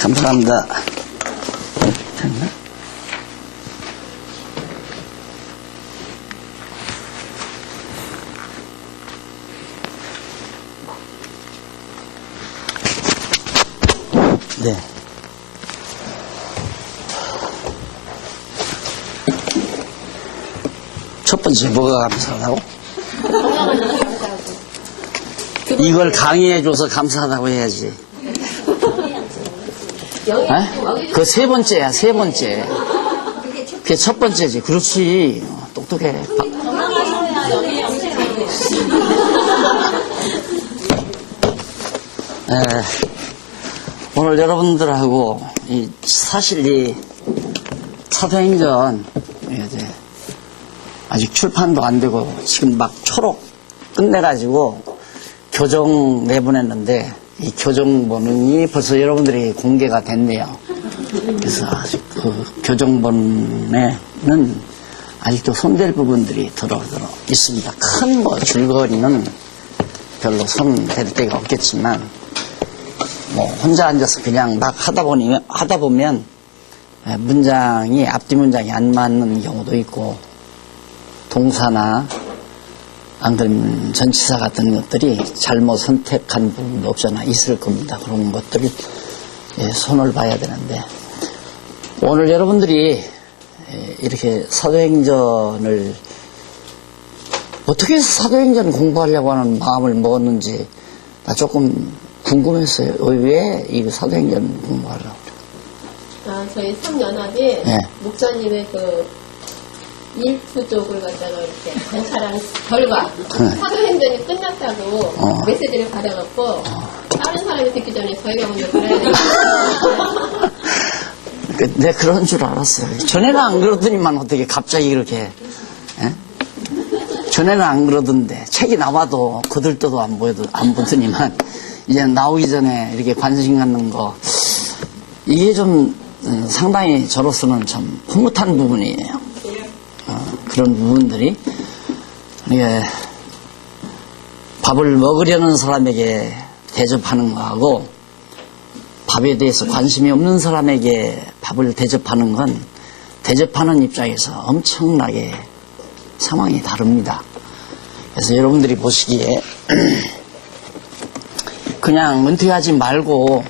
감사합니다. 됐나? 네. 첫 번째 뭐가 감사하다고? 이걸 강의해줘서 감사하다고 해야지. 그 세 번째야, 세 번째. 그게 첫 번째지. 그렇지. 똑똑해. 오늘 여러분들하고 사실 이 사도행전 아직 출판도 안 되고 지금 막 초록 끝내가지고 교정 내보냈는데 이 교정본이 벌써 여러분들이 공개가 됐네요. 그래서 그 교정본에는 아직도 손댈 부분들이 들어 있습니다. 큰 뭐 줄거리는 별로 손댈 데가 없겠지만 뭐 혼자 앉아서 그냥 막 하다 보면 문장이 앞뒤 문장이 안 맞는 경우도 있고 동사나 안 그러면 전치사 같은 것들이 잘못 선택한 부분도 없잖아 있을 겁니다. 그런 것들을 손을 봐야 되는데 오늘 여러분들이 이렇게 사도행전을 어떻게 해서 사도행전 공부하려고 하는 마음을 먹었는지 나 조금 궁금했어요. 왜 이 사도행전 공부하려고 그래요? 저희 삼연합이 네. 목사님의 그 일부족을 갖다가 이렇게 관찰한 결과 사도행전이 끝났다고 메시지를 받아갖고 다른 사람이 듣기 전에 저희가 먼저 들어야 되겠다. 내가 그런 줄 알았어요. 전에는 안 그러더니만 어떻게 갑자기 그렇게 전에는 안 그러던데 책이 나와도 거들떠도 안 보더니만 이제 나오기 전에 이렇게 관심 갖는 거 이게 좀 상당히 저로서는 참 흐뭇한 부분이에요. 그런 부분들이 밥을 먹으려는 사람에게 대접하는 거하고 밥에 대해서 관심이 없는 사람에게 밥을 대접하는 건 대접하는 입장에서 엄청나게 상황이 다릅니다. 그래서 여러분들이 보시기에 그냥 은퇴하지 말고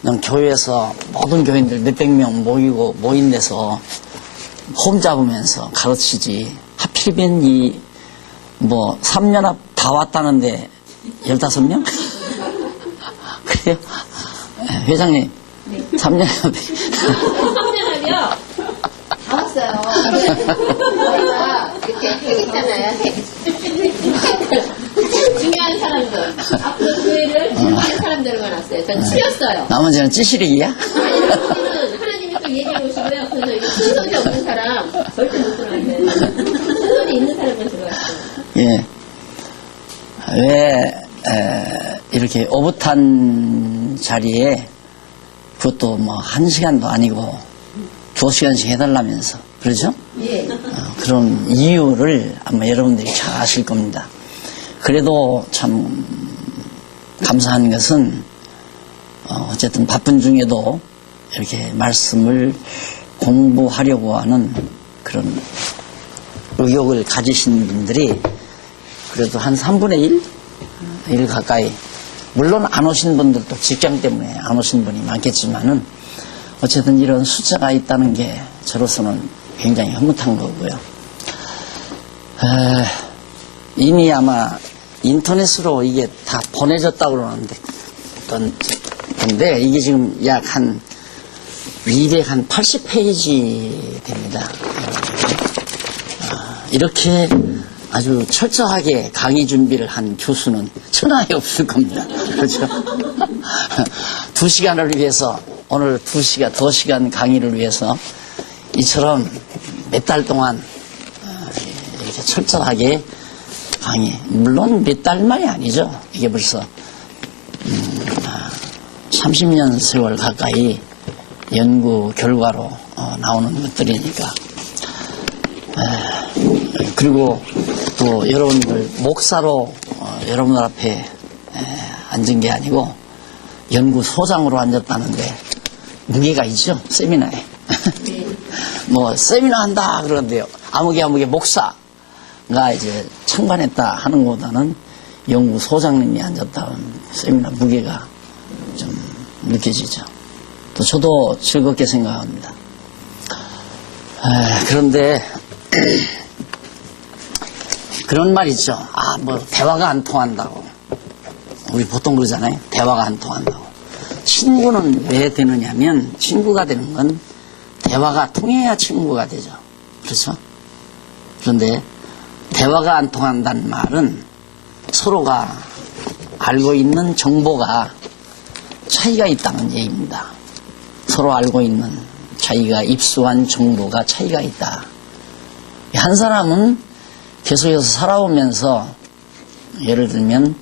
넌 교회에서 모든 교인들 몇백 명 모인 데서 홈 잡으면서 가르치지 하필이면 이 뭐 3연합 다 왔다는데 15명? 그래요? 회장님 네. 3연합이 3연합이요? 다 왔어요. 저희가 이렇게 핵있잖아요. 가장 중요한 사람들 앞으로 교회를 중요한 사람들만 왔어요. 전 치였어요. 나머지는 찌시리기야? 아니, 하나님이 또 얘기해 오시고요. 그래서 이거 신선이 없는 사람 절대 못 들어가세요. 신선이 있는 사람만 들어갔어요. 예. 왜 이렇게 오붓한 자리에 그것도 뭐 1시간도 아니고 2시간씩 해달라면서 그러죠? 예. 그런 이유를 아마 여러분들이 잘 아실 겁니다. 그래도 참 감사한 것은 어쨌든 바쁜 중에도 이렇게 말씀을 공부하려고 하는 그런 의욕을 가지신 분들이 그래도 한 3분의 1 가까이 물론 안 오신 분들도 직장 때문에 안 오신 분이 많겠지만은 어쨌든 이런 숫자가 있다는 게 저로서는 굉장히 흐뭇한 거고요. 이미 아마 인터넷으로 이게 다 보내졌다고 그러는데 근데 이게 지금 약 한 280페이지 됩니다. 이렇게 아주 철저하게 강의 준비를 한 교수는 천하에 없을 겁니다. 그렇죠? 2시간을 위해서 오늘 2시간 강의를 위해서 이처럼 몇 달 동안 이렇게 철저하게 강의 물론 몇 달만이 아니죠. 이게 벌써 30년 세월 가까이 연구 결과로 나오는 것들이니까 그리고 또 여러분들 목사로 여러분들 앞에 앉은 게 아니고 연구소장으로 앉았다는데 무게가 있죠, 세미나에. 네. 뭐 세미나 한다 그러는데요. 아무개 목사가 이제 참관했다 하는 것보다는 연구 소장님이 앉았다 하는 세미나 무게가 좀 느껴지죠. 또 저도 즐겁게 생각합니다. 그런데 그런 말 있죠. 뭐 대화가 안 통한다고. 우리 보통 그러잖아요. 대화가 안 통한다고. 친구는 왜 되느냐면 친구가 되는 건 대화가 통해야 친구가 되죠. 그렇죠? 그런데 대화가 안 통한다는 말은 서로가 알고 있는 정보가 차이가 있다는 얘기입니다. 서로 알고 있는 자기가 입수한 정보가 차이가 있다. 한 사람은 계속해서 살아오면서 예를 들면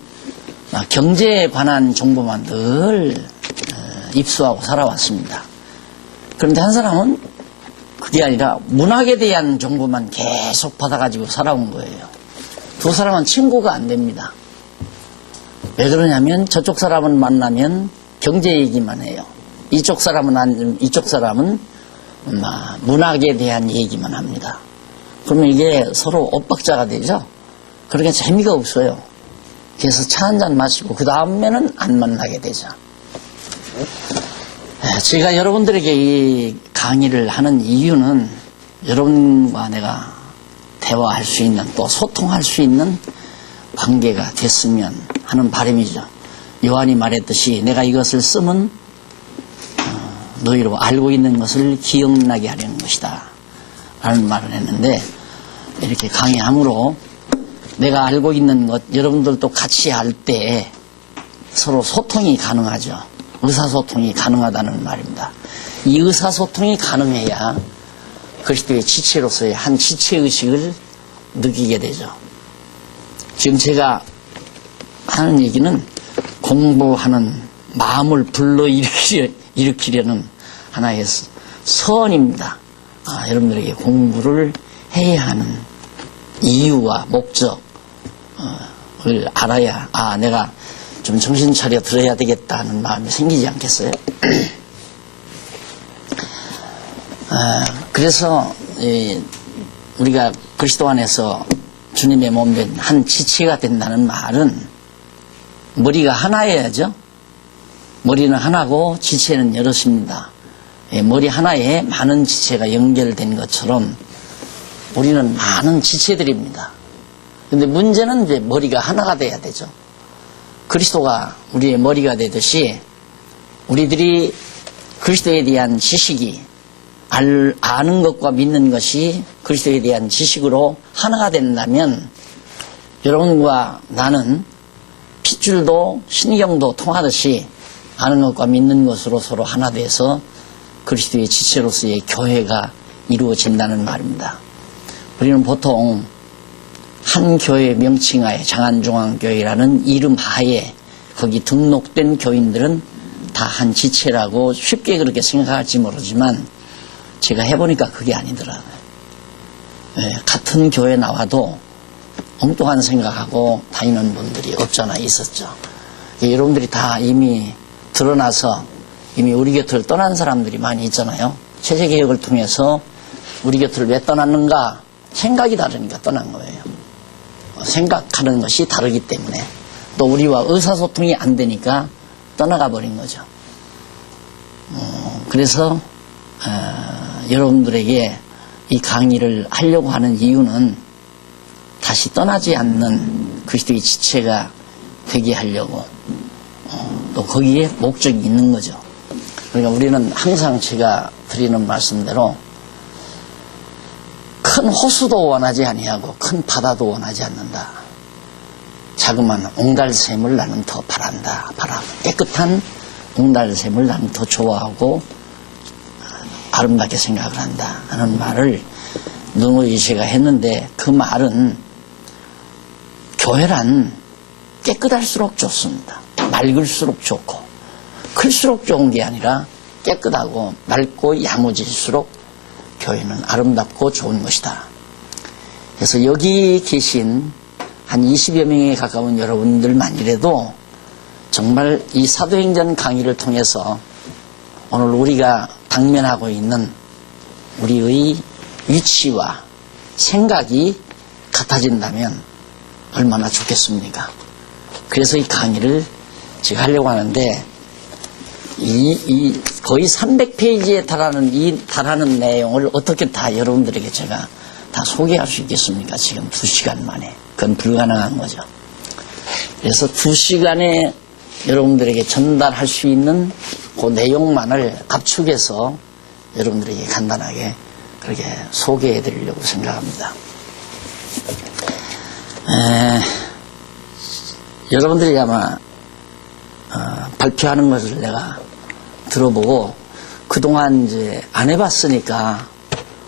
경제에 관한 정보만 늘 입수하고 살아왔습니다. 그런데 한 사람은 그게 아니라 문학에 대한 정보만 계속 받아가지고 살아온 거예요. 두 사람은 친구가 안 됩니다. 왜 그러냐면 저쪽 사람은 만나면 경제 얘기만 해요. 이쪽 사람은 문학에 대한 얘기만 합니다. 그러면 이게 서로 엇박자가 되죠. 그러니까 재미가 없어요. 그래서 차 한잔 마시고 그 다음에는 안 만나게 되죠. 제가 여러분들에게 이 강의를 하는 이유는 여러분과 내가 대화할 수 있는 또 소통할 수 있는 관계가 됐으면 하는 바람이죠. 요한이 말했듯이 내가 이것을 쓰면 너희로 알고 있는 것을 기억나게 하려는 것이다 라는 말을 했는데, 이렇게 강의함으로 내가 알고 있는 것 여러분들도 같이 알 때 서로 소통이 가능하죠. 의사소통이 가능하다는 말입니다. 이 의사소통이 가능해야 그리스도의 지체로서의 한 지체의식을 느끼게 되죠. 지금 제가 하는 얘기는 공부하는 마음을 불러일으키려는 하나의 선입니다. 여러분들에게 공부를 해야 하는 이유와 목적을 알아야 내가 좀 정신 차려 들어야 되겠다 하는 마음이 생기지 않겠어요? 그래서 우리가 그리스도 안에서 주님의 몸된 한 지체가 된다는 말은 머리가 하나여야죠. 머리는 하나고 지체는 여럿입니다. 머리 하나에 많은 지체가 연결된 것처럼 우리는 많은 지체들입니다. 근데 문제는 이제 머리가 하나가 돼야 되죠. 그리스도가 우리의 머리가 되듯이 우리들이 그리스도에 대한 지식이 아는 것과 믿는 것이 그리스도에 대한 지식으로 하나가 된다면 여러분과 나는 핏줄도 신경도 통하듯이 아는 것과 믿는 것으로 서로 하나 돼서 그리스도의 지체로서의 교회가 이루어진다는 말입니다. 우리는 보통 한 교회 명칭하에 장안중앙교회라는 이름 하에 거기 등록된 교인들은 다 한 지체라고 쉽게 그렇게 생각할지 모르지만 제가 해보니까 그게 아니더라고요. 같은 교회 나와도 엉뚱한 생각하고 다니는 분들이 없잖아 있었죠. 여러분들이 다 이미 드러나서 이미 우리 곁을 떠난 사람들이 많이 있잖아요. 체제개혁을 통해서 우리 곁을 왜 떠났는가? 생각이 다르니까 떠난 거예요. 생각하는 것이 다르기 때문에 또 우리와 의사소통이 안 되니까 떠나가 버린 거죠. 그래서 여러분들에게 이 강의를 하려고 하는 이유는 다시 떠나지 않는 그리스도의 지체가 되게 하려고 또 거기에 목적이 있는 거죠. 그러니까 우리는 항상 제가 드리는 말씀대로 큰 호수도 원하지 아니하고 큰 바다도 원하지 않는다. 자그마한 옹달샘을 나는 더 바란다. 깨끗한 옹달샘을 나는 더 좋아하고 아름답게 생각을 한다 하는 말을 누누이 제가 했는데, 그 말은 교회란 깨끗할수록 좋습니다. 맑을수록 좋고 클수록 좋은 게 아니라 깨끗하고 맑고 야무질수록 교회는 아름답고 좋은 것이다. 그래서 여기 계신 한 20여 명에 가까운 여러분들만이라도 정말 이 사도행전 강의를 통해서 오늘 우리가 당면하고 있는 우리의 위치와 생각이 같아진다면 얼마나 좋겠습니까? 그래서 이 강의를 제가 하려고 하는데, 거의 300페이지에 달하는 내용을 어떻게 다 여러분들에게 제가 다 소개할 수 있겠습니까? 지금 2시간 만에. 그건 불가능한 거죠. 그래서 2시간에 여러분들에게 전달할 수 있는 그 내용만을 압축해서 여러분들에게 간단하게 그렇게 소개해 드리려고 생각합니다. 여러분들이 아마 발표하는 것을 내가 들어보고 그동안 이제 안 해봤으니까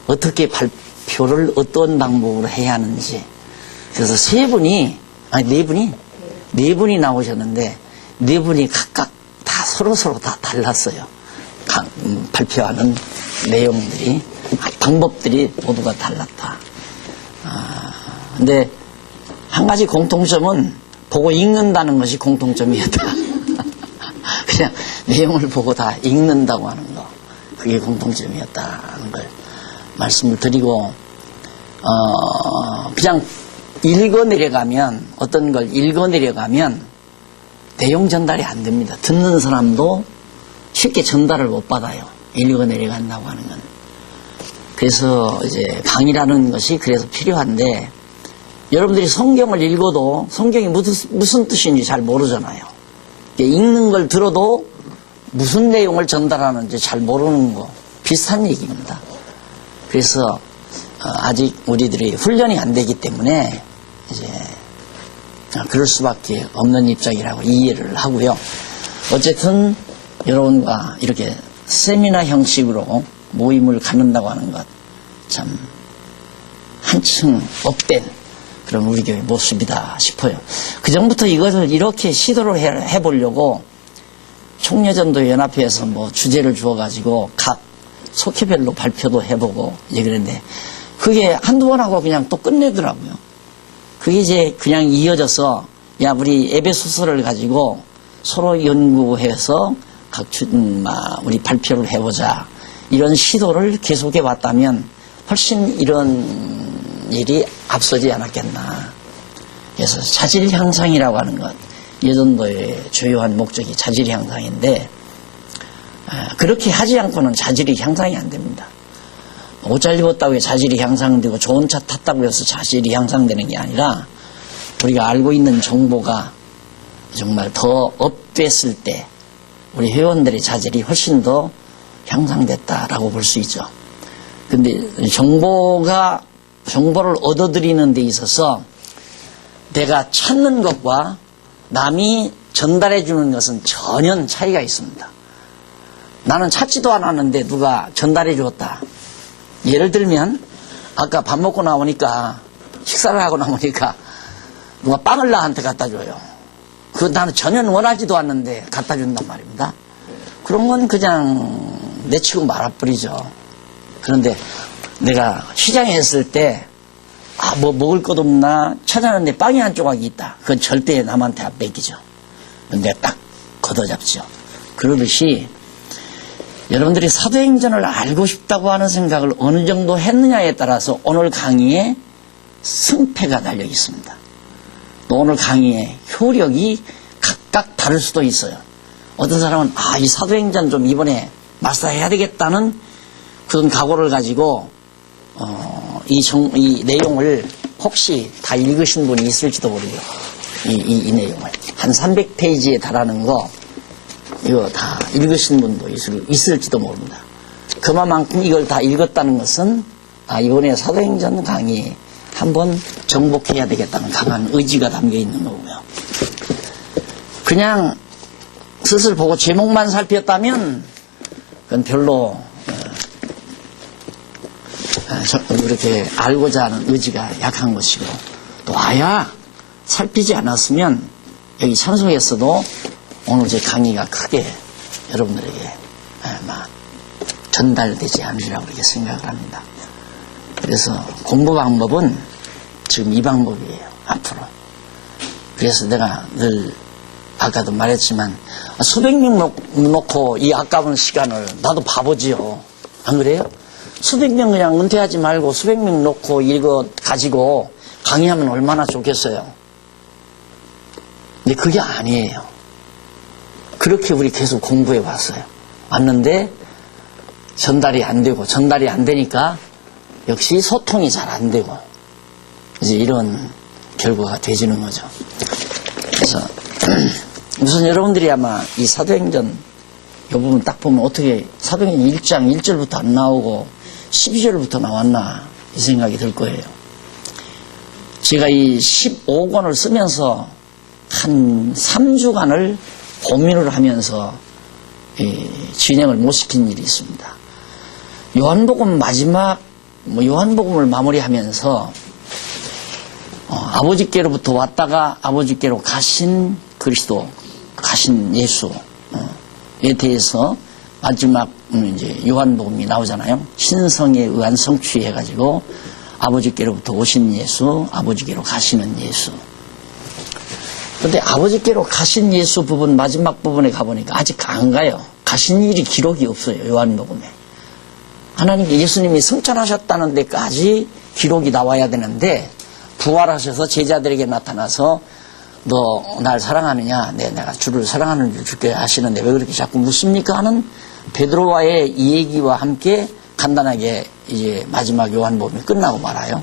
어떻게 발표를 어떤 방법으로 해야 하는지, 그래서 네 분이 나오셨는데 네 분이 각각 다 서로 다 달랐어요. 발표하는 내용들이, 방법들이 모두가 달랐다. 근데 한 가지 공통점은 보고 읽는다는 것이 공통점이었다. 그냥 내용을 보고 다 읽는다고 하는 거, 그게 공통점이었다는 걸 말씀을 드리고, 그냥 읽어내려가면, 어떤 걸 읽어내려가면 내용 전달이 안 됩니다. 듣는 사람도 쉽게 전달을 못 받아요. 읽어내려간다고 하는 건. 그래서 이제 강의라는 것이 그래서 필요한데, 여러분들이 성경을 읽어도 성경이 무슨 뜻인지 잘 모르잖아요. 읽는 걸 들어도 무슨 내용을 전달하는지 잘 모르는 거 비슷한 얘기입니다. 그래서 아직 우리들이 훈련이 안 되기 때문에 이제 그럴 수밖에 없는 입장이라고 이해를 하고요. 어쨌든 여러분과 이렇게 세미나 형식으로 모임을 갖는다고 하는 것, 참 한층 업된 그런 우리 교회 모습이다 싶어요. 그전부터 이것을 이렇게 시도를 해보려고 총여전도 연합회에서 뭐 주제를 주어가지고 각 속회별로 발표도 해보고 그랬는데, 그게 한두 번 하고 그냥 또 끝내더라고요. 그게 이제 그냥 이어져서, 야, 우리 에베소서를 가지고 서로 연구해서 우리 발표를 해보자, 이런 시도를 계속해 왔다면 훨씬 이런 일이 앞서지 않았겠나. 그래서 자질 향상이라고 하는 것, 여전도의 주요한 목적이 자질 향상인데, 그렇게 하지 않고는 자질이 향상이 안 됩니다. 옷 잘 입었다고 해서 자질이 향상되고 좋은 차 탔다고 해서 자질이 향상되는 게 아니라, 우리가 알고 있는 정보가 정말 더 업됐을 때 우리 회원들의 자질이 훨씬 더 향상됐다라고 볼 수 있죠. 근데 정보를 얻어들이는 데 있어서 내가 찾는 것과 남이 전달해 주는 것은 전혀 차이가 있습니다. 나는 찾지도 않았는데 누가 전달해 주었다. 예를 들면 아까 밥 먹고 나오니까, 식사를 하고 나오니까 누가 빵을 나한테 갖다 줘요. 그거 나는 전혀 원하지도 않는데 갖다 준단 말입니다. 그런 건 그냥 내치고 말아버리죠. 그런데 내가 시장에 있을 때, 뭐 먹을 것 없나 찾아냈는데 빵이 한 조각이 있다. 그건 절대 남한테 안 뺏기죠. 내가 딱 걷어잡죠. 그러듯이 여러분들이 사도행전을 알고 싶다고 하는 생각을 어느 정도 했느냐에 따라서 오늘 강의에 승패가 달려 있습니다. 또 오늘 강의의 효력이 각각 다를 수도 있어요. 어떤 사람은 이 사도행전 좀 이번에 마스터해야 되겠다는 그런 각오를 가지고 이 내용을 혹시 다 읽으신 분이 있을지도 모르고요. 이 내용을 한 300페이지에 달하는 거 이거 다 읽으신 분도 있을지도 모릅니다. 그만큼 이걸 다 읽었다는 것은 이번에 사도행전 강의 한번 정복해야 되겠다는 강한 의지가 담겨 있는 거고요. 그냥 슬슬 보고 제목만 살폈다면 그건 별로 그렇게 알고자 하는 의지가 약한 것이고, 또 아야 살피지 않았으면 여기 참석했어도 오늘 제 강의가 크게 여러분들에게 전달되지 않으리라고 그렇게 생각을 합니다. 그래서 공부 방법은 지금 이 방법이에요, 앞으로. 그래서 내가 늘 아까도 말했지만 수백 명 놓고 이 아까운 시간을 나도 바보지요. 안 그래요? 수백 명 그냥 은퇴하지 말고 수백 명 놓고 이거 가지고 강의하면 얼마나 좋겠어요. 근데 그게 아니에요. 그렇게 우리 계속 공부해 왔어요. 왔는데 전달이 안 되고 전달이 안 되니까 역시 소통이 잘 안 되고 이제 이런 결과가 되지는 거죠. 그래서 우선 여러분들이 아마 이 사도행전 이 부분 딱 보면 어떻게 사도행전 1장 1절부터 안 나오고 12절부터 나왔나 이 생각이 들 거예요. 제가 이 15권을 쓰면서 한 3주간을 고민을 하면서 진행을 못 시킨 일이 있습니다. 요한복음 마지막 요한복음을 마무리하면서 아버지께로부터 왔다가 아버지께로 가신 그리스도, 가신 예수에 대해서 마지막 이제 요한복음이 나오잖아요. 신성에 의한 성취해가지고 아버지께로부터 오신 예수, 아버지께로 가시는 예수. 근데 아버지께로 가신 예수 부분 마지막 부분에 가보니까 아직 안 가요. 가신 일이 기록이 없어요. 요한복음에. 하나님께 예수님이 승천하셨다는 데까지 기록이 나와야 되는데 부활하셔서 제자들에게 나타나서 너 날 사랑하느냐? 네, 내가 주를 사랑하는 줄 주께 하시는데 왜 그렇게 자꾸 묻습니까? 하는 베드로와의 이 얘기와 함께 간단하게 이제 마지막 요한복음이 끝나고 말아요.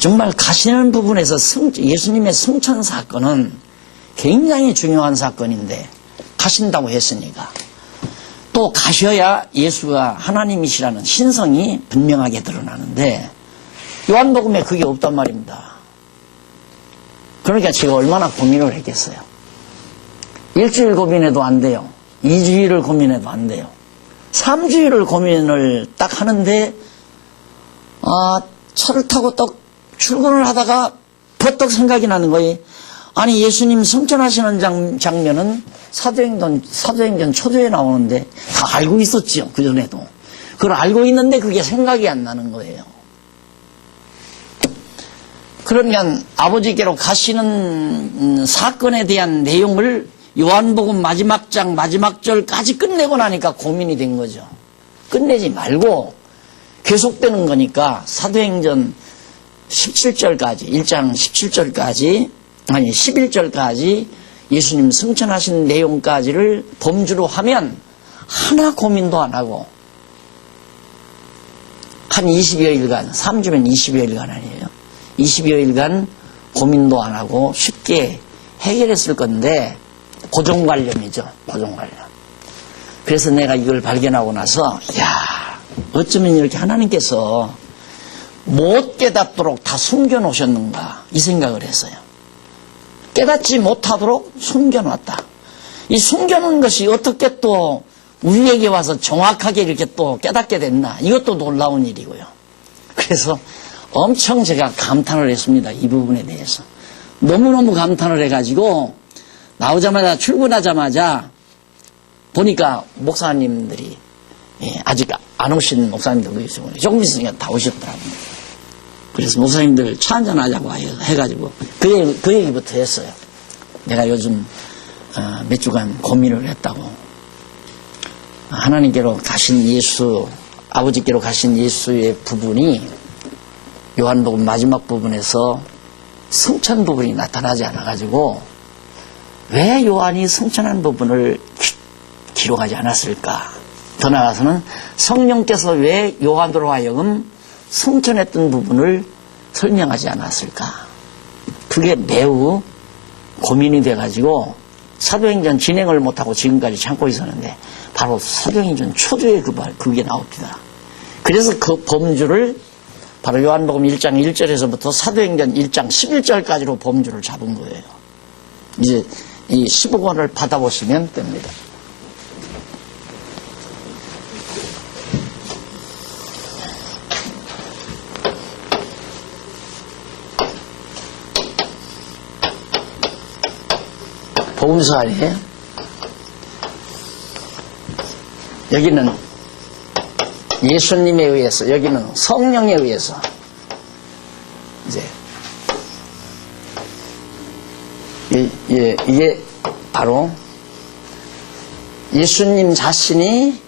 정말 가시는 부분에서 예수님의 승천 사건은 굉장히 중요한 사건인데 가신다고 했으니까 또 가셔야 예수가 하나님이시라는 신성이 분명하게 드러나는데 요한복음에 그게 없단 말입니다. 그러니까 제가 얼마나 고민을 했겠어요. 일주일 고민해도 안 돼요. 2주일을 고민해도 안 돼요. 3주일을 고민을 딱 하는데 차를 타고 딱 출근을 하다가 버떡 생각이 나는 거예요. 아니 예수님 승천하시는 장면은 사도행전 초조에 나오는데 다 알고 있었지요. 그전에도. 그걸 알고 있는데 그게 생각이 안 나는 거예요. 그러면 아버지께로 가시는 사건에 대한 내용을 요한복음 마지막 장 마지막 절까지 끝내고 나니까 고민이 된 거죠. 끝내지 말고 계속되는 거니까 사도행전 17절까지 1장 17절까지 아니 11절까지 예수님 승천하신 내용까지를 범주로 하면 하나 고민도 안 하고 한 20여일간 3주면 20여일간 아니에요. 20여일간 고민도 안 하고 쉽게 해결했을 건데 고정관념이죠. 고정관념. 그래서 내가 이걸 발견하고 나서 어쩌면 이렇게 하나님께서 못 깨닫도록 다 숨겨놓으셨는가 이 생각을 했어요. 깨닫지 못하도록 숨겨놨다. 이 숨겨놓은 것이 어떻게 또 우리에게 와서 정확하게 이렇게 또 깨닫게 됐나 이것도 놀라운 일이고요. 그래서 엄청 제가 감탄을 했습니다. 이 부분에 대해서. 너무너무 감탄을 해가지고 나오자마자 출근하자마자 보니까 목사님들이 아직 안 오신 목사님들도 있어요. 조금 있으니까 다 오셨더라고요. 그래서 목사님들 차 한잔 하자고 해가지고 그 얘기부터 했어요. 내가 요즘 몇 주간 고민을 했다고. 하나님께로 가신 예수, 아버지께로 가신 예수의 부분이 요한복음 마지막 부분에서 승천 부분이 나타나지 않아가지고 왜 요한이 승천한 부분을 기록하지 않았을까? 더 나아가서는 성령께서 왜 요한으로 하여금 승천했던 부분을 설명하지 않았을까? 그게 매우 고민이 돼가지고 사도행전 진행을 못하고 지금까지 참고 있었는데 바로 사도행전 초조에 그게 나옵니다. 그래서 그 범주를 바로 요한복음 1장 1절에서부터 사도행전 1장 11절까지로 범주를 잡은 거예요. 이제 이 15권을 받아보시면 됩니다. 복음서 아니에요? 여기는 예수님에 의해서, 여기는 성령에 의해서 이제 이게 바로 예수님 자신이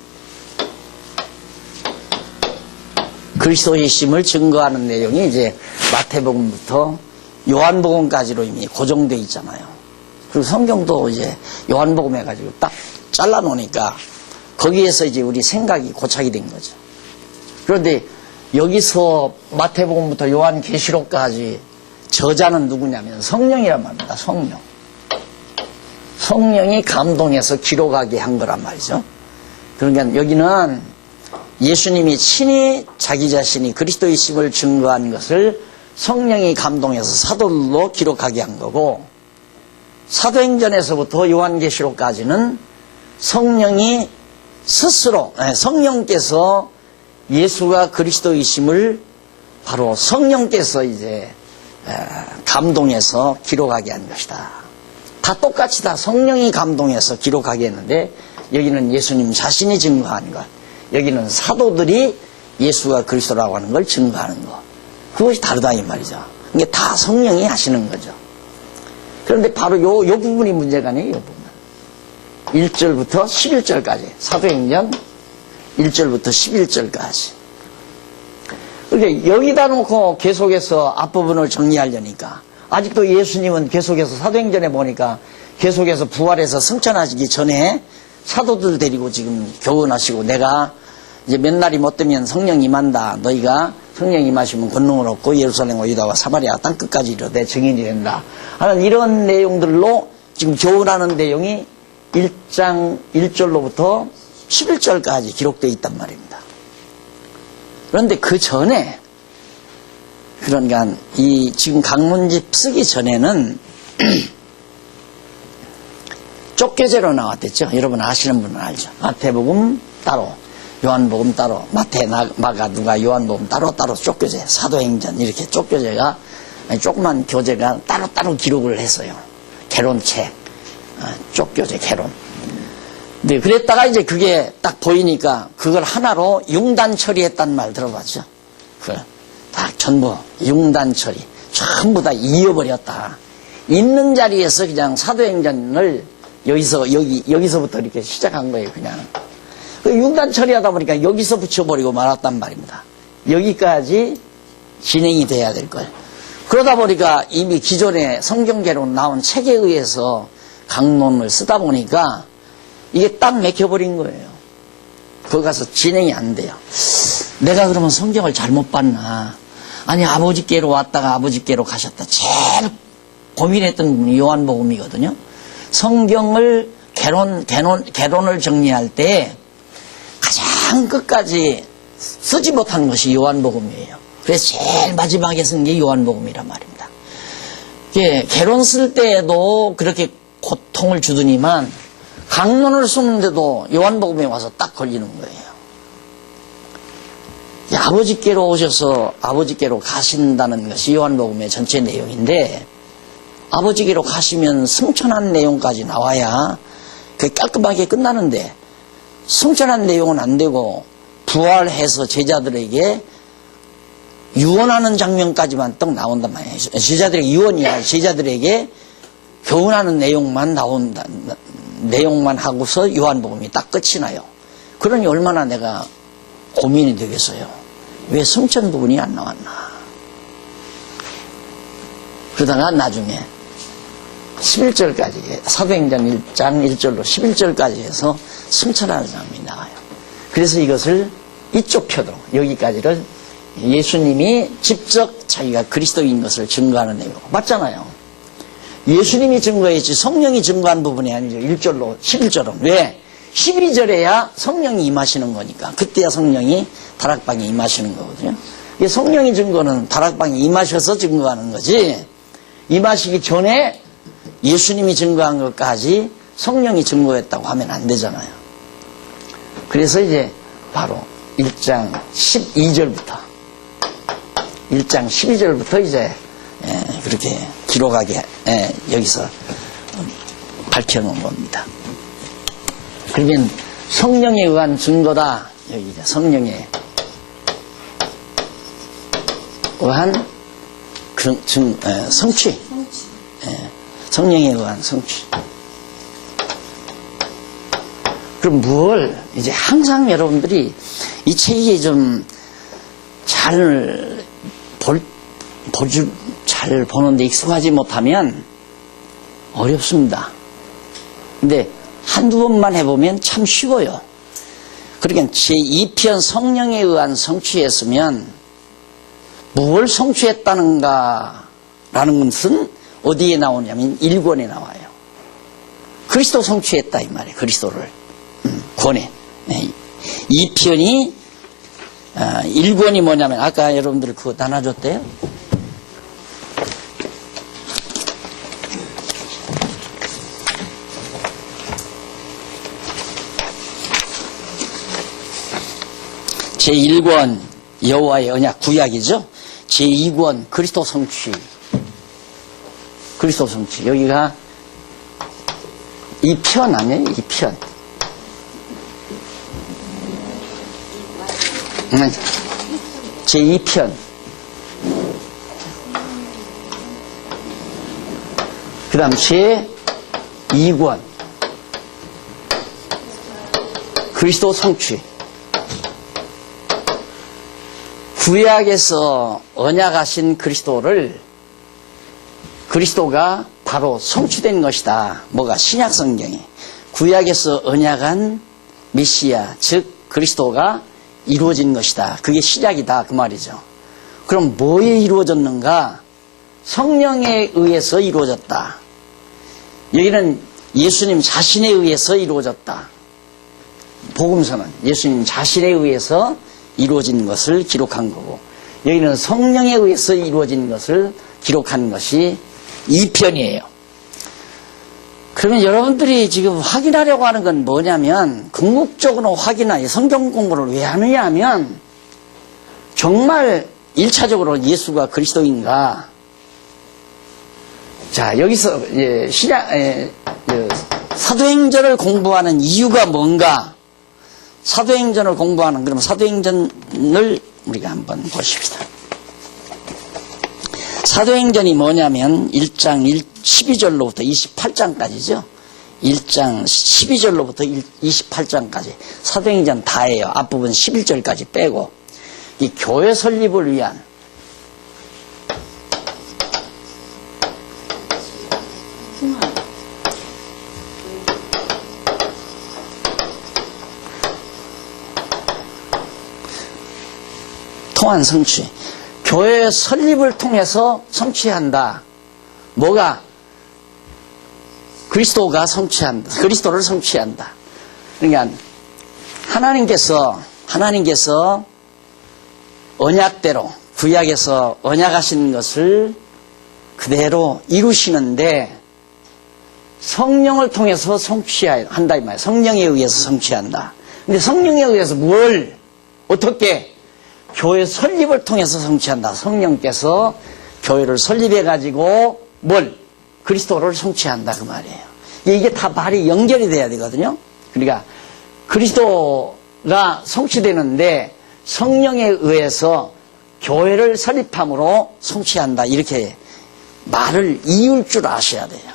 그리스도이심을 증거하는 내용이 이제 마태복음부터 요한복음까지로 이미 고정되어 있잖아요. 그리고 성경도 이제 요한복음 해가지고 딱 잘라놓으니까 거기에서 이제 우리 생각이 고착이 된 거죠. 그런데 여기서 마태복음부터 요한계시록까지 저자는 누구냐면 성령이란 말입니다. 성령. 성령이 감동해서 기록하게 한 거란 말이죠. 그러니까 여기는 예수님이 친히 자기 자신이 그리스도이심을 증거한 것을 성령이 감동해서 사도들로 기록하게 한 거고, 사도행전에서부터 요한계시록까지는 성령이 스스로, 성령께서 예수가 그리스도이심을 바로 성령께서 이제 감동해서 기록하게 한 것이다. 다 똑같이 다 성령이 감동해서 기록하게 했는데, 여기는 예수님 자신이 증거한 것, 여기는 사도들이 예수가 그리스도라고 하는 걸 증거하는 것, 그것이 다르다 이 말이죠. 이게 다 성령이 하시는 거죠. 그런데 바로 요 부분이 문제가 아니에요. 요 부분 1절부터 11절까지, 사도행전 1절부터 11절까지. 그러니까 여기다 놓고 계속해서 앞부분을 정리하려니까, 아직도 예수님은 계속해서 사도행전에 보니까 계속해서 부활해서 승천하시기 전에 사도들 데리고 지금 교훈하시고, 내가 이제 몇 날이 못 되면 성령 임한다. 너희가 성령 임하시면 권능을 얻고 예루살렘과 유다와 사마리아 땅 끝까지 이르되 증인이 된다 하는 이런 내용들로 지금 교훈하는 내용이 1장 1절로부터 11절까지 기록되어 있단 말입니다. 그런데 그 전에, 그러니까 이 지금 강론집 쓰기 전에는 쫓겨제로 나왔댔죠. 여러분 아시는 분은 알죠. 마태복음 따로, 요한복음 따로, 마태, 마가, 누가, 요한복음 따로 쫓겨제, 사도행전 이렇게 쫓겨제가, 조그만 교재가 따로 기록을 했어요. 개론책, 쫓겨제 개론. 근데 그랬다가 이제 그게 딱 보이니까 그걸 하나로 융단 처리했단 말 들어봤죠? 딱 전부 융단 처리, 전부 다 이어버렸다. 있는 자리에서 그냥 사도행전을 여기서부터 이렇게 시작한 거예요, 그냥. 융단 처리하다 보니까 여기서 붙여버리고 말았단 말입니다. 여기까지 진행이 돼야 될 걸. 그러다 보니까 이미 기존에 성경계로 나온 책에 의해서 강론을 쓰다 보니까 이게 딱 맥혀버린 거예요. 거기 가서 진행이 안 돼요. 내가 그러면 성경을 잘못 봤나? 아니, 아버지께로 왔다가 아버지께로 가셨다. 제일 고민했던 분이 요한복음이거든요. 성경을 개론을 정리할 때 가장 끝까지 쓰지 못한 것이 요한복음이에요. 그래서 제일 마지막에 쓴 게 요한복음이란 말입니다. 개론 쓸 때에도 그렇게 고통을 주더니만 강론을 쓰는데도 요한복음에 와서 딱 걸리는 거예요. 아버지께로 오셔서 아버지께로 가신다는 것이 요한복음의 전체 내용인데, 아버지께로 가시면 승천한 내용까지 나와야 그게 깔끔하게 끝나는데, 승천한 내용은 안 되고 부활해서 제자들에게 유언하는 장면까지만 딱 나온단 말이에요. 제자들에게 유언이 아니라 제자들에게 교훈하는 내용만 하고서 요한복음이 딱 끝이 나요. 그러니 얼마나 내가 고민이 되겠어요. 왜 승천 부분이 안 나왔나. 그러다가 나중에 11절까지, 사도행전 1장 1절로 11절까지 해서 승천하는 장면이 나와요. 그래서 이것을 이쪽 표도, 여기까지를 예수님이 직접 자기가 그리스도인 것을 증거하는 내용. 맞잖아요. 예수님이 증거했지 성령이 증거한 부분이 아니죠. 1절로 11절은. 왜? 12절에야 성령이 임하시는 거니까. 그때야 성령이 다락방에 임하시는 거거든요. 성령이 증거는 다락방에 임하셔서 증거하는 거지, 임하시기 전에 예수님이 증거한 것까지 성령이 증거했다고 하면 안 되잖아요. 그래서 이제 바로 1장 12절부터 1장 12절부터 이제 그렇게 기록하게 여기서 밝혀놓은 겁니다. 그러면 성령에 의한 증거다. 여기 이제 성령에 의한 성취. 성령에 의한 성취. 그럼 뭘 이제 항상 여러분들이 이 책이 좀 잘 잘 보는데 익숙하지 못하면 어렵습니다. 근데 한두 번만 해보면 참 쉬워요. 그러니까 제2편 성령에 의한 성취였으면 뭘 성취했다는가 라는 것은 어디에 나오냐면 1권에 나와요. 그리스도 성취했다 이 말이에요. 그리스도를 권에. 2편이 1권이 뭐냐면 아까 여러분들 그거 나눠줬대요. 제1권 여호와의 언약 구약이죠. 제2권 그리스도 성취. 그리스도 성취. 여기가 2편 아니에요? 2편. 제2편. 그 다음 제2권 그리스도 성취. 구약에서 언약하신 그리스도가 바로 성취된 것이다. 뭐가? 신약 성경에 구약에서 언약한 메시아 즉 그리스도가 이루어진 것이다. 그게 시작이다 그 말이죠. 그럼 뭐에 이루어졌는가? 성령에 의해서 이루어졌다. 여기는 예수님 자신에 의해서 이루어졌다. 복음서는 예수님 자신에 의해서 이루어진 것을 기록한 거고, 여기는 성령에 의해서 이루어진 것을 기록한 것이 2편이에요. 그러면 여러분들이 지금 확인하려고 하는 건 뭐냐면, 궁극적으로 확인하여 성경 공부를 왜 하느냐 하면, 정말 1차적으로 예수가 그리스도인가? 자, 여기서 사도행전을 공부하는 이유가 뭔가? 사도행전을 공부하는, 그럼 사도행전을 우리가 한번 보십시다. 사도행전이 뭐냐면 1장 12절로부터 28장까지죠. 1장 12절로부터 28장까지 사도행전 다예요. 앞부분 11절까지 빼고, 이 교회 설립을 위한 통한 성취. 교회 설립을 통해서 성취한다. 뭐가? 그리스도가 성취한다. 그리스도를 성취한다. 그러니까 하나님께서 언약대로 구약에서 언약하신 것을 그대로 이루시는데 성령을 통해서 성취한다 이 말이에요. 성령에 의해서 성취한다. 근데 성령에 의해서 뭘 어떻게? 교회 설립을 통해서 성취한다. 성령께서 교회를 설립해가지고 뭘? 그리스도를 성취한다 그 말이에요. 이게 다 말이 연결이 돼야 되거든요. 그러니까 그리스도가 성취되는데 성령에 의해서 교회를 설립함으로 성취한다. 이렇게 말을 이을 줄 아셔야 돼요.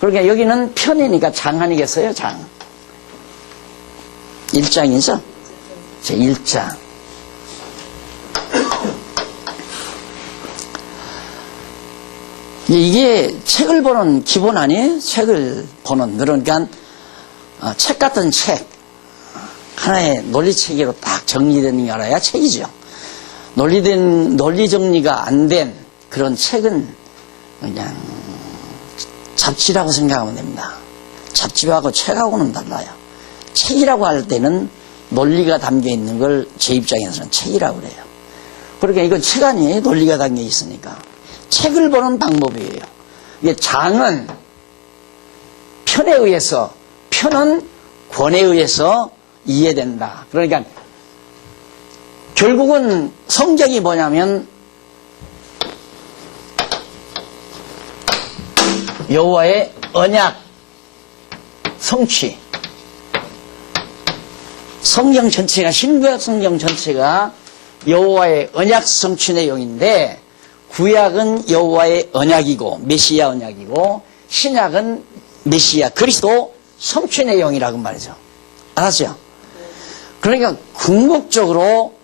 그러니까 여기는 편이니까 장 아니겠어요? 장. 1장이죠? 제 1장. 이게 책을 보는 기본 아니에요? 책을 보는. 그러니까 책 같은 책, 하나의 논리체계로 딱 정리되는 게 알아야 책이죠. 논리 정리가 안 된 그런 책은 그냥 잡지라고 생각하면 됩니다. 잡지하고 책하고는 달라요. 책이라고 할 때는 논리가 담겨 있는 걸 제 입장에서는 책이라고 그래요. 그러니까 이건 책 아니에요? 논리가 담겨 있으니까. 책을 보는 방법이에요. 이게 장은 편에 의해서, 편은 권에 의해서 이해된다. 그러니까 결국은 성경이 뭐냐면 여호와의 언약 성취. 성경 전체가, 신구약 성경 전체가 여호와의 언약 성취 내용인데, 구약은 여호와의 언약이고 메시아 언약이고, 신약은 메시아 그리스도 성취의 영이라고 말이죠. 알았죠? 그러니까 궁극적으로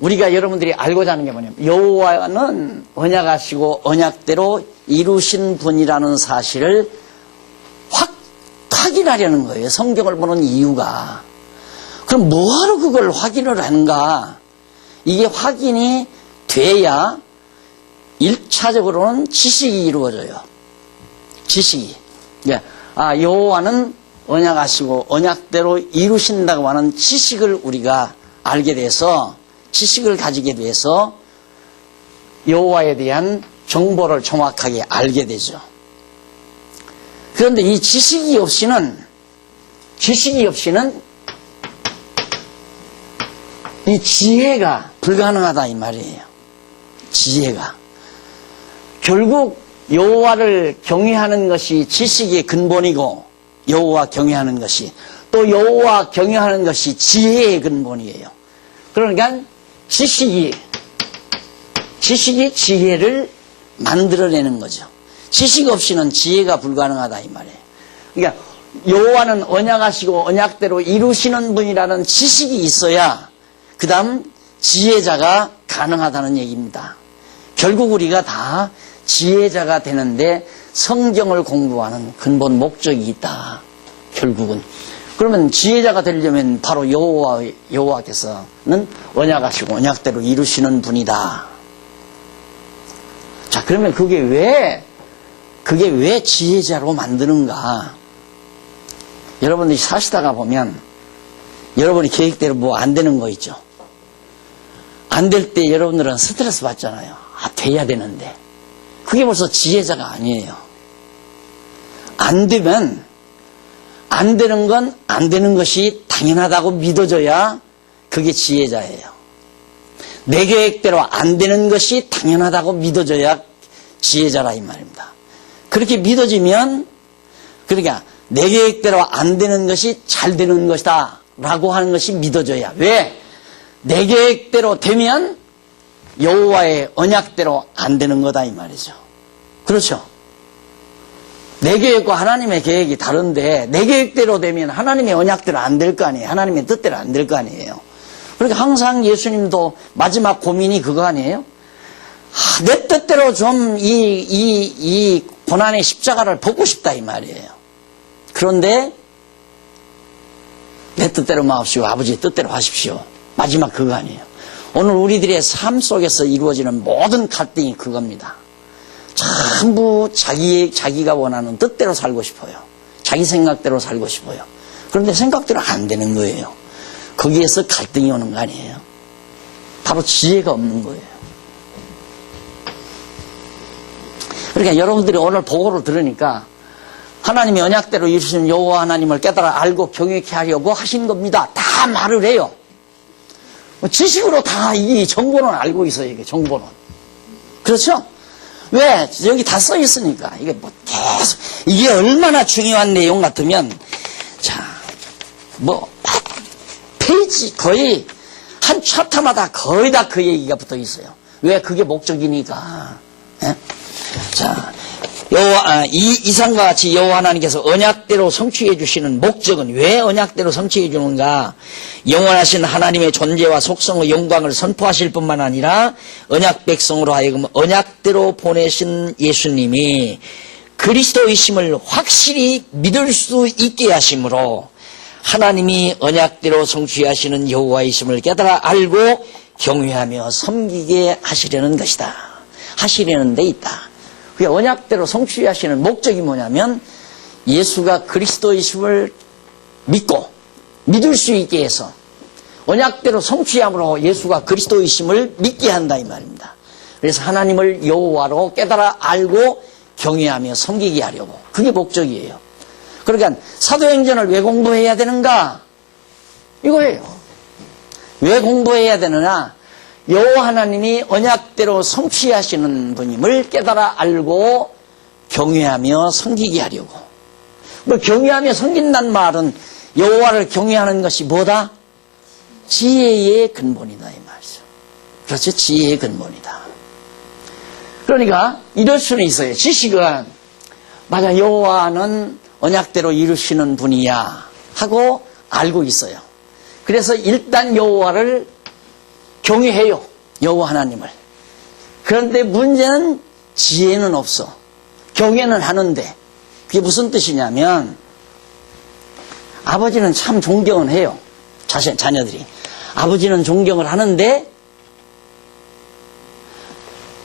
우리가 여러분들이 알고자 하는 게 뭐냐면 여호와는 언약하시고 언약대로 이루신 분이라는 사실을 확인하려는 거예요. 성경을 보는 이유가. 그럼 뭐하러 그걸 확인을 하는가? 이게 확인이 돼야 1차적으로는 지식이 이루어져요. 지식이. 여호와는 언약하시고 언약대로 이루신다고 하는 지식을 우리가 알게 돼서 지식을 가지게 돼서 여호와에 대한 정보를 정확하게 알게 되죠. 그런데 이 지식이 없이는 이 지혜가 불가능하다 이 말이에요. 지혜가. 결국 여호와를 경외하는 것이 지식의 근본이고 여호와 경외하는 것이 또 여호와 경외하는 것이 지혜의 근본이에요. 그러니까 지식이 지혜를 만들어내는 거죠. 지식 없이는 지혜가 불가능하다 이 말이에요. 그러니까 여호와는 언약하시고 언약대로 이루시는 분이라는 지식이 있어야 그 다음 지혜자가 가능하다는 얘기입니다. 결국 우리가 다 지혜자가 되는데 성경을 공부하는 근본 목적이 있다. 결국은. 그러면 지혜자가 되려면 바로 여호와께서는 언약하시고 언약대로 이루시는 분이다. 자, 그러면 그게 왜 지혜자로 만드는가? 여러분들이 사시다가 보면 여러분이 계획대로 뭐 안 되는 거 있죠? 안 될 때 여러분들은 스트레스 받잖아요. 돼야 되는데. 그게 벌써 지혜자가 아니에요. 안 되면 안 되는 건 안 되는 것이 당연하다고 믿어져야 그게 지혜자예요. 내 계획대로 안 되는 것이 당연하다고 믿어져야 지혜자라 이 말입니다. 그렇게 믿어지면 그러니까 내 계획대로 안 되는 것이 잘 되는 것이다 라고 하는 것이 믿어져야. 왜? 내 계획대로 되면 여호와의 언약대로 안 되는 거다 이 말이죠. 그렇죠? 내 계획과 하나님의 계획이 다른데 내 계획대로 되면 하나님의 언약대로 안 될 거 아니에요. 하나님의 뜻대로 안 될 거 아니에요. 그러니까 항상 예수님도 마지막 고민이 그거 아니에요? 내 뜻대로 좀 이 고난의 십자가를 벗고 싶다 이 말이에요. 그런데 내 뜻대로 마옵시고 아버지의 뜻대로 하십시오. 마지막 그거 아니에요. 오늘 우리들의 삶 속에서 이루어지는 모든 갈등이 그겁니다. 전부 자기가 원하는 뜻대로 살고 싶어요. 자기 생각대로 살고 싶어요. 그런데 생각대로 안 되는 거예요. 거기에서 갈등이 오는 거 아니에요. 바로 지혜가 없는 거예요. 그러니까 여러분들이 오늘 보고를 들으니까 하나님의 언약대로 이루시는 여호와 하나님을 깨달아 알고 경외케 하려고 하신 겁니다. 다 말을 해요. 지식으로 다 이 정보는 알고 있어요. 이게 정보는. 그렇죠? 왜? 여기 다 써 있으니까. 이게 뭐 계속 이게 얼마나 중요한 내용 같으면 페이지 거의 한 챕터마다 거의 다 그 얘기가 붙어 있어요. 왜? 그게 목적이니까. 예? 자, 이상과 같이 여호와 하나님께서 언약대로 성취해 주시는 목적은 왜 언약대로 성취해 주는가? 영원하신 하나님의 존재와 속성의 영광을 선포하실 뿐만 아니라 언약 백성으로 하여금 언약대로 보내신 예수님이 그리스도이심을 확실히 믿을 수 있게 하심으로 하나님이 언약대로 성취하시는 여호와이심을 깨달아 알고 경외하며 섬기게 하시려는 것이다. 하시려는 데 있다. 그 언약대로 성취하시는 목적이 뭐냐면 예수가 그리스도이심을 믿고 믿을 수 있게 해서 언약대로 성취함으로 예수가 그리스도이심을 믿게 한다 이 말입니다. 그래서 하나님을 여호와로 깨달아 알고 경외하며 섬기게 하려고. 그게 목적이에요. 그러니까 사도행전을 왜 공부해야 되는가? 이거예요. 왜 공부해야 되느냐? 여호와 하나님이 언약대로 성취하시는 분임을 깨달아 알고 경외하며 섬기게 하려고. 뭐 경외하며 섬긴다는 말은 여호와를 경외하는 것이 뭐다? 지혜의 근본이다 이 말이죠. 그렇죠? 지혜의 근본이다. 그러니까 이럴 수는 있어요. 지식은 맞아, 여호와는 언약대로 이루시는 분이야 하고 알고 있어요. 그래서 일단 여호와를 경외해요. 여호와 하나님을. 그런데 문제는 지혜는 없어. 경외는 하는데 그게 무슨 뜻이냐면 아버지는 참 존경은 해요. 자녀들이. 아버지는 존경을 하는데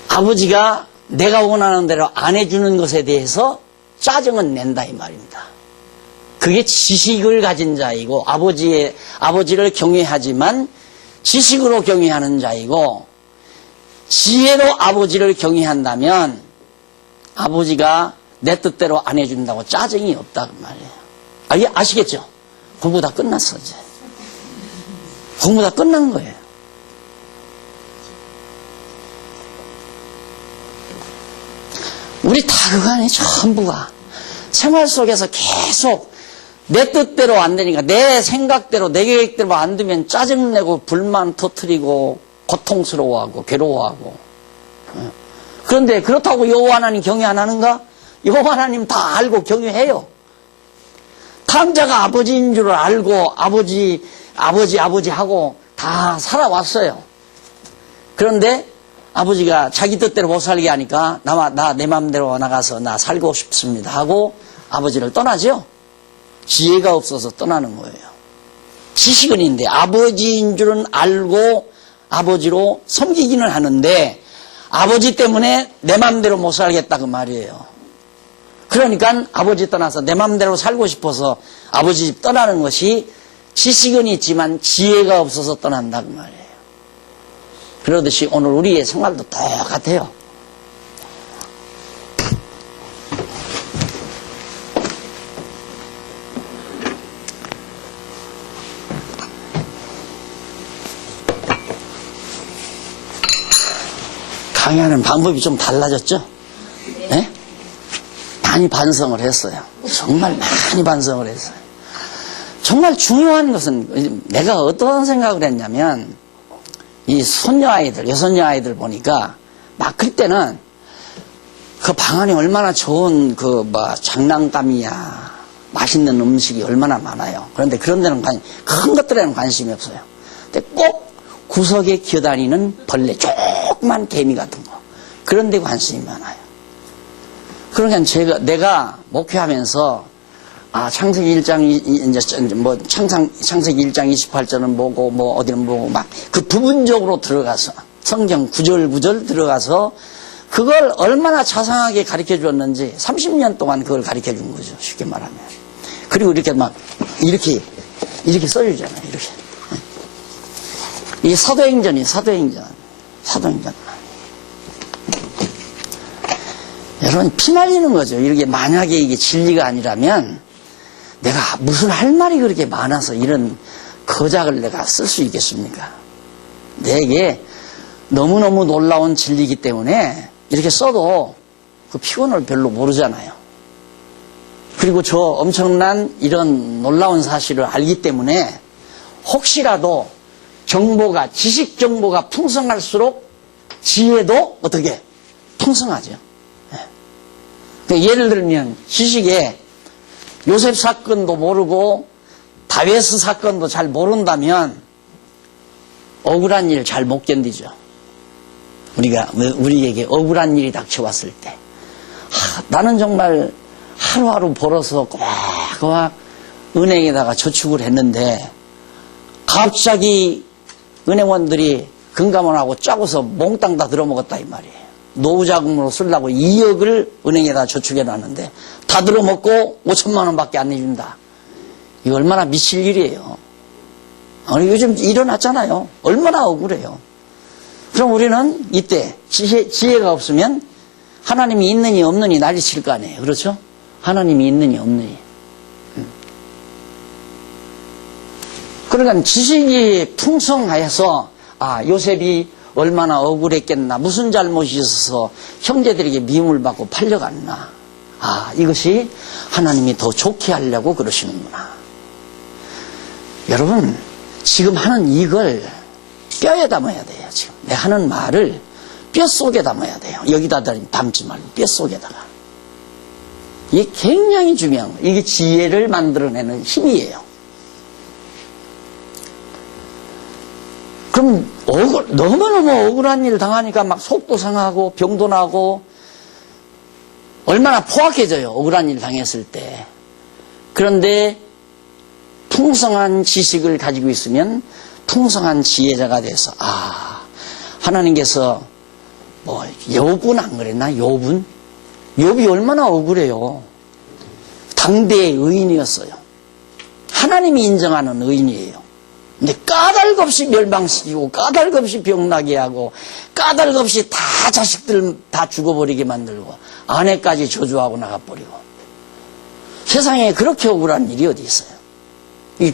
아버지가 내가 원하는 대로 안 해주는 것에 대해서 짜증은 낸다 이 말입니다. 그게 지식을 가진 자이고 아버지를 경외하지만 지식으로 경외하는 자이고 지혜로 아버지를 경외한다면 아버지가 내 뜻대로 안 해준다고 짜증이 없다 그 말이에요. 아시겠죠? 공부 다 끝났어 이제. 공부 다 끝난 거예요. 우리 다 그거 아니에요. 전부가. 생활 속에서 계속 내 뜻대로 안 되니까 내 생각대로 내 계획대로 안 되면 짜증내고 불만 터뜨리고 고통스러워하고 괴로워하고. 그런데 그렇다고 여호와 하나님 경외 안 하는가? 여호와 하나님 다 알고 경외해요. 강자가 아버지인 줄 알고 아버지 하고 다 살아왔어요. 그런데 아버지가 자기 뜻대로 못 살게 하니까 나 내 마음대로 나가서 나 살고 싶습니다 하고 아버지를 떠나죠. 지혜가 없어서 떠나는 거예요. 지식은 있는데 아버지인 줄은 알고 아버지로 섬기기는 하는데 아버지 때문에 내 마음대로 못 살겠다 그 말이에요. 그러니까 아버지 떠나서 내 마음대로 살고 싶어서 아버지 집 떠나는 것이 지식은 있지만 지혜가 없어서 떠난다 그 말이에요. 그러듯이 오늘 우리의 생활도 똑같아요. 강의하는 방법이 좀 달라졌죠? 네? 많이 반성을 했어요. 정말 많이 반성을 했어요. 정말 중요한 것은 내가 어떤 생각을 했냐면 이 손녀아이들, 여손녀아이들 보니까 막 클 때는 그 방안이 얼마나 좋은 장난감이야. 맛있는 음식이 얼마나 많아요. 그런데 그런 데는 큰 것들에는 관심이 없어요. 근데 꼭 구석에 기어다니는 벌레, 조그만 개미 같은 거. 그런 데 관심이 많아요. 그러니까 내가 목회하면서 창세기 1장, 창세기 1장 28절은 뭐고, 어디는 뭐고, 막 그 부분적으로 들어가서, 성경 구절 들어가서, 그걸 얼마나 자상하게 가르쳐 주었는지, 30년 동안 그걸 가르쳐 준 거죠. 쉽게 말하면. 그리고 이렇게 이렇게 써주잖아요. 이렇게. 이게 사도행전. 여러분, 피말리는 거죠. 이렇게 만약에 이게 진리가 아니라면, 내가 무슨 할 말이 그렇게 많아서 이런 거작을 내가 쓸 수 있겠습니까? 내게 너무너무 놀라운 진리이기 때문에 이렇게 써도 그 피곤을 별로 모르잖아요. 그리고 저 엄청난 이런 놀라운 사실을 알기 때문에 혹시라도 지식 정보가 풍성할수록 지혜도 어떻게 풍성하죠. 네. 예를 들면 지식에 요셉 사건도 모르고 다윗 사건도 잘 모른다면 억울한 일 잘 못 견디죠. 우리에게 억울한 일이 닥쳐왔을 때 나는 정말 하루하루 벌어서 꼬박꼬박 은행에다가 저축을 했는데 갑자기 은행원들이 금감원하고 짜고서 몽땅 다 들어먹었다 이 말이에요. 노후자금으로 쓰려고 2억을 은행에다 저축해놨는데 다 들어먹고 5천만 원밖에 안 내준다. 이거 얼마나 미칠 일이에요. 요즘 일어났잖아요. 얼마나 억울해요. 그럼 우리는 이때 지혜가 없으면 하나님이 있느니 없느니 난리칠 거 아니에요. 그렇죠? 하나님이 있느니 없느니. 그러니까 지식이 풍성하여서 요셉이 얼마나 억울했겠나, 무슨 잘못이 있어서 형제들에게 미움을 받고 팔려갔나. 이것이 하나님이 더 좋게 하려고 그러시는구나. 여러분, 지금 하는 이걸 뼈에 담아야 돼요. 지금 내 하는 말을 뼈 속에 담아야 돼요. 여기다 담지 말고 뼈 속에다가. 이게 굉장히 중요한 거예요. 이게 지혜를 만들어내는 힘이에요. 그럼 너무너무 억울한 일 당하니까 막 속도 상하고 병도 나고 얼마나 포악해져요. 억울한 일 당했을 때. 그런데 풍성한 지식을 가지고 있으면 풍성한 지혜자가 돼서 하나님께서 뭐 욥은 안 그랬나? 욥이 얼마나 억울해요. 당대의 의인이었어요. 하나님이 인정하는 의인이에요. 근데 까닭없이 멸망시키고 까닭없이 병나게 하고 까닭없이 다 자식들 다 죽어버리게 만들고 아내까지 저주하고 나가버리고 세상에 그렇게 억울한 일이 어디 있어요.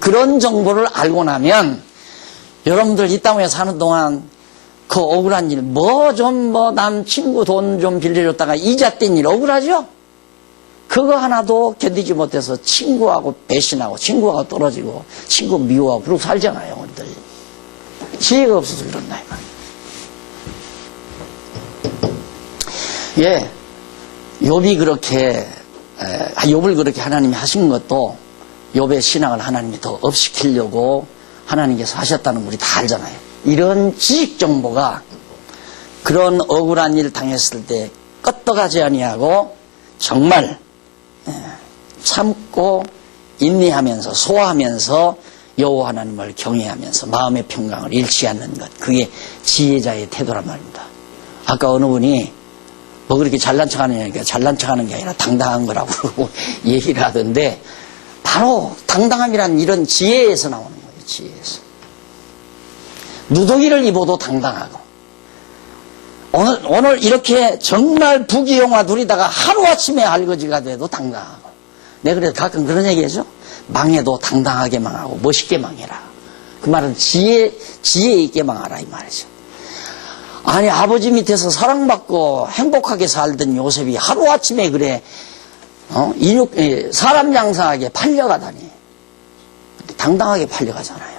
그런 정보를 알고 나면 여러분들 이 땅에 사는 동안 그 억울한 일 남 친구 돈 좀 빌려줬다가 이자 뗀 일 억울하죠? 그거 하나도 견디지 못해서 친구하고 배신하고 친구하고 떨어지고 친구 미워하고 그러고 살잖아요. 오늘 지혜가 없어서 그런다 이 말이에요. 예, 욥을 그렇게 하나님이 하신 것도 욥의 신앙을 하나님이 더 업시키려고 하나님께서 하셨다는 거 우리 다 알잖아요. 이런 지식 정보가 그런 억울한 일 당했을 때 껐떡하지 아니하고 정말 참고 인내하면서 소화하면서 여호와 하나님을 경외하면서 마음의 평강을 잃지 않는 것, 그게 지혜자의 태도란 말입니다. 아까 어느 분이 뭐 그렇게 잘난 척하느냐, 잘난 척하는 게 아니라 당당한 거라고 얘기를 하던데 바로 당당함이란 이런 지혜에서 나오는 거예요. 지혜에서. 누더기를 입어도 당당하고 오늘 이렇게 정말 부귀영화 누리다가 하루아침에 알거지가 돼도 당당하고 내가 그래서 가끔 그런 얘기하죠. 망해도 당당하게 망하고 멋있게 망해라. 그 말은 지혜 있게 망하라 이 말이죠. 아니 아버지 밑에서 사랑받고 행복하게 살던 요셉이 하루아침에 그래 사람 양상하게 팔려가다니 당당하게 팔려가잖아요.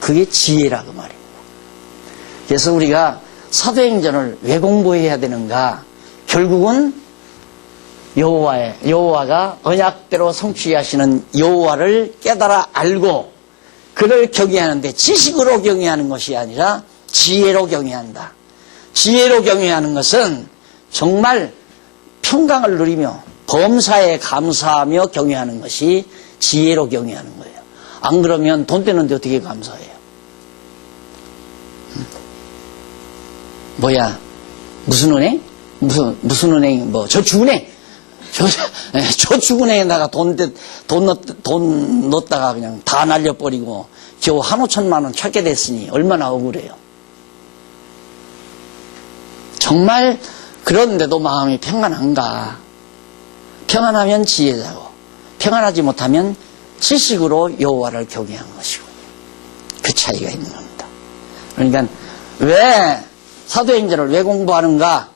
그게 지혜라고 말입니다. 그래서 우리가 사도행전을 왜 공부해야 되는가? 결국은 여호와가 언약대로 성취하시는 여호와를 깨달아 알고 그를 경외하는데 지식으로 경외하는 것이 아니라 지혜로 경외한다. 지혜로 경외하는 것은 정말 평강을 누리며 범사에 감사하며 경외하는 것이 지혜로 경외하는 거예요. 안 그러면 돈 되는데 어떻게 감사해요? 무슨 은행? 무슨 은행? 저축은행? 저축은행에다가 돈 넣었다가 그냥 다 날려버리고 겨우 1,5천만 원 찾게 됐으니 얼마나 억울해요. 정말 그런데도 마음이 평안한가? 평안하면 지혜자고 평안하지 못하면 지식으로 여호와를 경외한 것이고 그 차이가 있는 겁니다. 그러니까 왜 사도행전을 왜 공부하는가?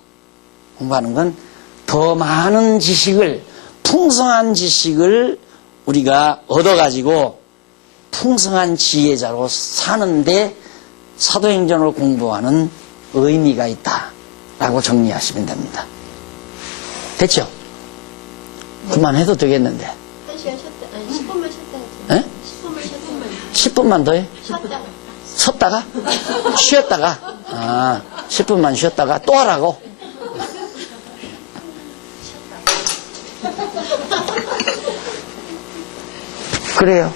공부하는 건 더 많은 지식을 풍성한 지식을 우리가 얻어가지고 풍성한 지혜자로 사는데 사도행전을 공부하는 의미가 있다라고 정리하시면 됩니다. 됐죠? 그만해도 되겠는데. 1시간 쉬었다. 아니 10분만 쉬었다 했죠. 에? 10분만 10분만 더 해? 쉬었다가. 섰다가? 쉬었다가? 10분만 쉬었다가 또 하라고? 그래요.